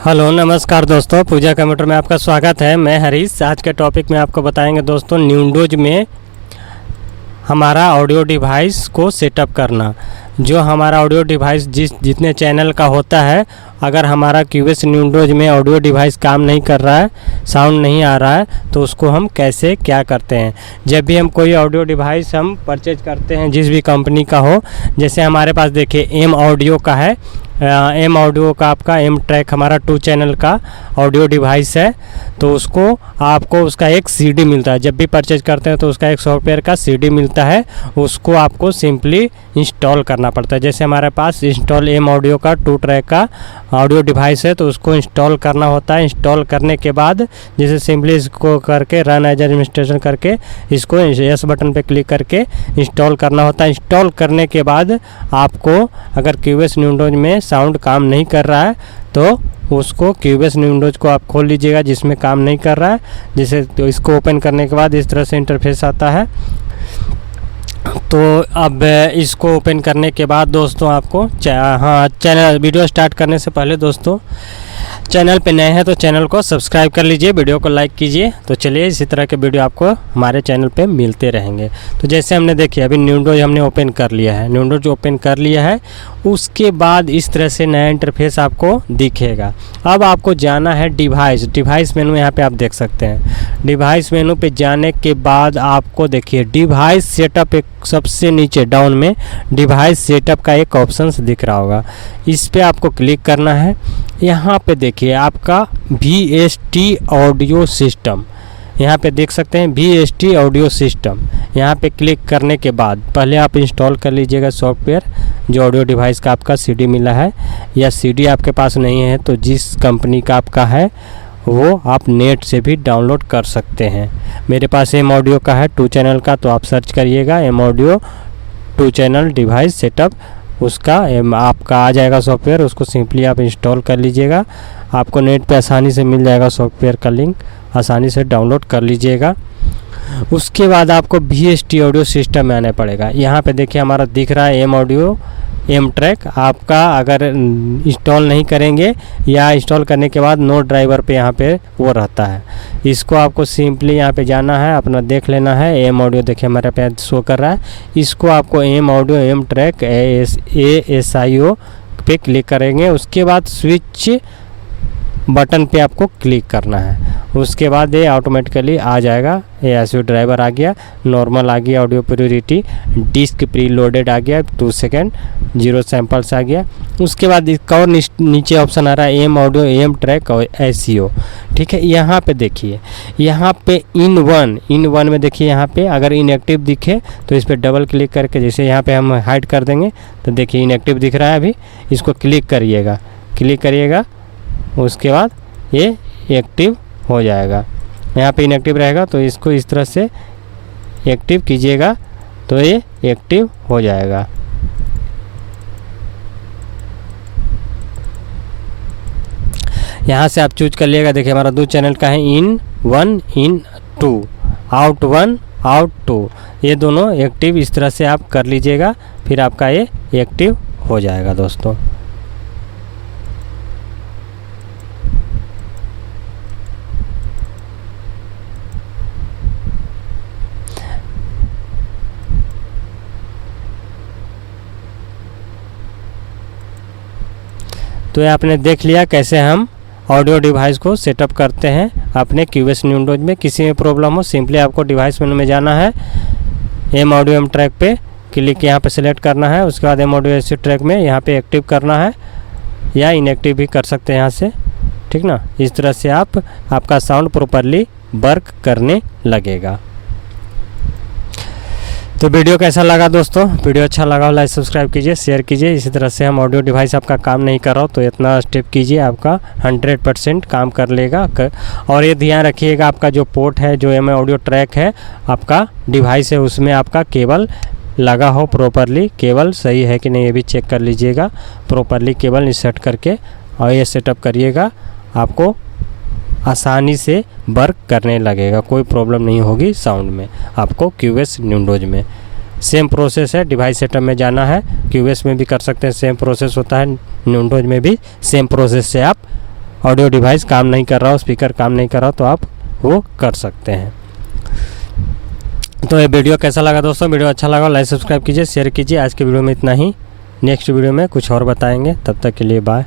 Hello नमस्कार दोस्तों, पूजा computer में आपका स्वागत है। मैं हरीश। आज के टॉपिक में आपको बताएंगे दोस्तों विंडोज में हमारा ऑडियो डिवाइस को सेटअप करना। जो हमारा ऑडियो डिवाइस जितने चैनल का होता है, अगर हमारा क्यूबेस विंडोज में ऑडियो डिवाइस काम नहीं कर रहा है, साउंड नहीं आ रहा है, तो उसको हम कैसे क्या करते हैं। जब भी हम कोई ऑडियो डिवाइस हम परचेज करते हैं, जिस भी कंपनी का हो, जैसे हमारे पास देखिए एम ऑडियो का है। एम ऑडियो का आपका एम ट्रैक हमारा 2 चैनल का ऑडियो डिवाइस है। तो उसको आपको उसका एक सीडी मिलता है। जब भी परचेज करते हैं तो उसका एक सॉफ्टवेयर का सीडी मिलता है। उसको आपको सिंपली इंस्टॉल करना पड़ता है। जैसे हमारे पास इंस्टॉल एम ऑडियो का 2 ट्रैक का ऑडियो डिवाइस है, तो उसको इंस्टॉल करना होता है। इंस्टॉल करने के बाद जैसे सिंपली इसको करके रन एज एडमिनिस्ट्रेशन करके इसको यस बटन पे क्लिक करके इंस्टॉल करना होता है। इंस्टॉल करने के बाद आपको अगर क्यूबेस विंडोज में साउंड काम नहीं कर रहा है तो उसको क्यूबेस विंडोज को आप खोल लीजिएगा जिसमें काम नहीं कर रहा है। जैसे तो इसको ओपन करने के बाद इस तरह से इंटरफेस आता है। तो अब इसको ओपन करने के बाद दोस्तों आपको चैनल वीडियो स्टार्ट करने से पहले दोस्तों, चैनल पे नए हैं तो चैनल को सब्सक्राइब कर लीजिए, वीडियो को लाइक कीजिए। तो चलिए इसी तरह के वीडियो आपको हमारे चैनल पे मिलते रहेंगे। तो जैसे हमने देखिए अभी विंडोज हमने ओपन कर लिया है। विंडोज ओपन कर लिया है, उसके बाद इस तरह से नया इंटरफेस आपको दिखेगा। अब आपको जाना है डिवाइस मेनू। यहाँ पे आप देख सकते हैं डिवाइस मेनू पे जाने के बाद आपको देखिए डिवाइस सेटअप, एक सबसे नीचे डाउन में डिवाइस सेटअप का एक ऑप्शन दिख रहा होगा। इस पे आपको क्लिक करना है। यहाँ पे देखिए आपका VST ऑडियो सिस्टम, यहाँ पे देख सकते हैं VST ऑडियो सिस्टम। यहाँ पे क्लिक करने के बाद पहले आप इंस्टॉल कर लीजिएगा सॉफ्टवेयर जो ऑडियो डिवाइस का आपका CD मिला है, या CD आपके पास नहीं है तो जिस कंपनी का आपका है वो आप नेट से भी डाउनलोड कर सकते हैं। मेरे पास एम ऑडियो का है 2 चैनल का, तो आप सर्च करिएगा M audio 2 channel device setup, उसका आपका आ जाएगा सॉफ्टवेयर। उसको सिंपली आप इंस्टॉल कर लीजिएगा। आपको नेट पे आसानी से मिल जाएगा सॉफ्टवेयर का लिंक, आसानी से डाउनलोड कर लीजिएगा। उसके बाद आपको VST ऑडियो सिस्टम में आना पड़ेगा। यहाँ पे देखिए हमारा दिख रहा है एम ऑडियो एम ट्रैक। आपका अगर इंस्टॉल नहीं करेंगे या इंस्टॉल करने के बाद नो ड्राइवर पे यहाँ पे वो रहता है। इसको आपको सिंपली यहाँ पे जाना है, अपना देख लेना है। एम ऑडियो देखिए हमारे पे शो कर रहा है। इसको आपको M audio M track ASIO पे क्लिक करेंगे। उसके बाद स्विच बटन पे आपको क्लिक करना है। उसके बाद ये ऑटोमेटिकली आ जाएगा। ये ASIO ड्राइवर आ गया, नॉर्मल आ गया, audio priority, disk preloaded आ गया, 2 सेकेंड 0 सैंपल्स आ गया। उसके बाद इसका और नीचे ऑप्शन आ रहा है एम ऑडियो एम ट्रैक और ASIO। ठीक है, यहाँ पे देखिए, यहाँ पे इन वन में देखिए, यहाँ पे अगर इनएक्टिव दिखे तो इस पर डबल क्लिक करके, जैसे यहाँ पे हम हाइड कर देंगे तो देखिए इनएक्टिव दिख रहा है अभी, इसको क्लिक करिएगा। उसके बाद ये एक्टिव हो जाएगा। यहाँ पे इनएक्टिव रहेगा तो इसको इस तरह से एक्टिव कीजिएगा तो ये एक्टिव हो जाएगा। यहाँ से आप चूज कर लिएगा। देखिए हमारा 2 चैनल का है, इन 1 इन 2, आउट 1 आउट 2, ये दोनों एक्टिव इस तरह से आप कर लीजिएगा। फिर आपका ये एक्टिव हो जाएगा दोस्तों। तो ये आपने देख लिया कैसे हम ऑडियो डिवाइस को सेटअप करते हैं अपने क्यूबेस विंडोज में। किसी में प्रॉब्लम हो सिंपली आपको डिवाइस मेनू में जाना है, एम ऑडियो एम ट्रैक पे क्लिक यहाँ पे सेलेक्ट करना है। उसके बाद एम ऑडियो एस ट्रैक में यहाँ पे एक्टिव करना है या इनएक्टिव भी कर सकते हैं यहाँ से, ठीक ना। इस तरह से आपका साउंड प्रॉपरली वर्क करने लगेगा। तो वीडियो कैसा लगा दोस्तों? वीडियो अच्छा लगा हो लाइक सब्सक्राइब कीजिए, शेयर कीजिए। इसी तरह से हम ऑडियो डिवाइस आपका काम नहीं कर रहा हो तो इतना स्टेप कीजिए, आपका 100% काम कर लेगा। और ये ध्यान रखिएगा आपका जो पोर्ट है, जो एम ऑडियो ट्रैक है आपका डिवाइस है, उसमें आपका केबल लगा हो प्रॉपरली, केबल सही है कि नहीं ये भी चेक कर लीजिएगा। प्रॉपरली केबल इंसर्ट करके और ये सेटअप करिएगा, आपको आसानी से वर्क करने लगेगा। कोई प्रॉब्लम नहीं होगी साउंड में आपको क्यूबेस विंडोज में। सेम प्रोसेस है, डिवाइस सेटअप में जाना है, क्यूबेस में भी कर सकते हैं, सेम प्रोसेस होता है, विंडोज में भी सेम प्रोसेस से आप ऑडियो डिवाइस काम नहीं कर रहा हो, स्पीकर काम नहीं कर रहा हो, तो आप वो कर सकते हैं। तो ये वीडियो कैसा लगा दोस्तों? वीडियो अच्छा लगा लाइक सब्सक्राइब कीजिए, शेयर कीजिए। आज के वीडियो में इतना ही। नेक्स्ट वीडियो में कुछ और बताएंगे, तब तक के लिए बाय।